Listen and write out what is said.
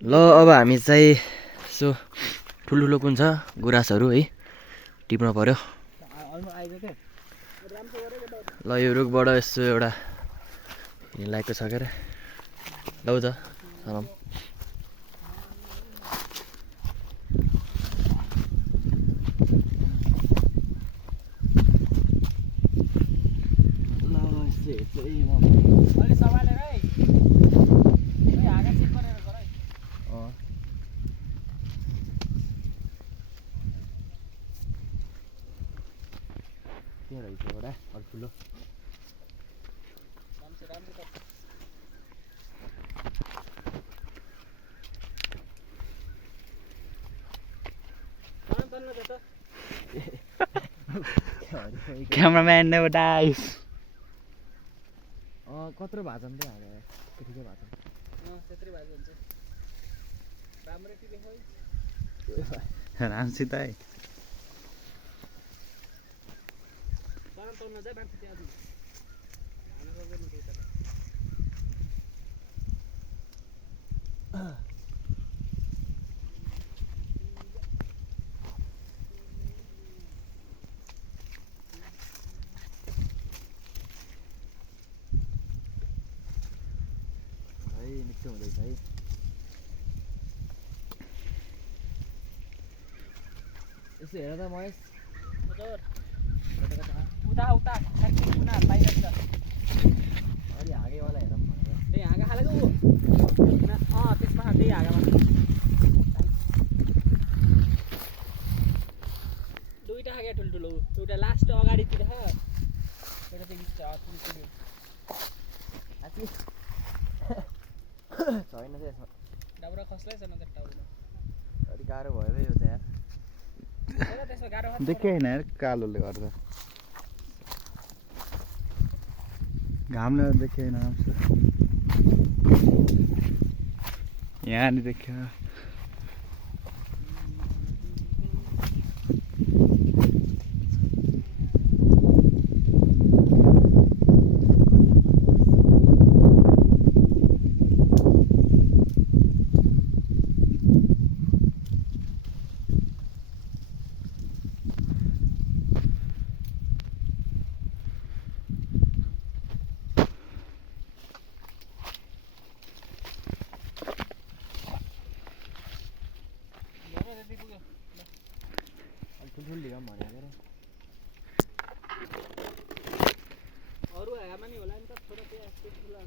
ल अब हामी चाहिँ यसो ठुल्ठुलो कुन छ गुराँसहरू है टिप्न पर्यो। ल यो रुखबाट यसो एउटा हिँड्लाएको छ के अरे लौ त सलाम। के रहेछ एउटा ठुलो Cameraman never dies. कत्रो भएको छ नि त हालेर ठिकै भएको छ। त्यत्रै भएको हुन्छ राम्रै टिपेको रामसित है तर्न चाहिँ बाँड्छ त्यहाँ हाल्न सक्दैन त्यो त मिठो हुँदैछ है। यसो हेर त महेश हजुर उता उता कुना बाहिर छ अलि हागेवाला हेरौँ भनेर त्यही हाँगा हालेको त्यसमा त्यही हाँगामा दुईवटा हाँगा ठुल्ठुलो एउटा लास्ट अगाडितिर एउटा चाहिँ ठुल्ठुलो छैन चाहिँ यसमा डाब्रा खस्लै छैन त टाउमा अलिक गाह्रो भयो है यो त यार। त्यसमा गाह्रो देखेन यार कालोले गर्दा घामले देखेन यहाँ नि देख्यो। ठुल्ठुलो लिगौँ भनेको अरे अरू हाँगामा नि होला नि त थोरै त्यहाँ ठुल्ठुलो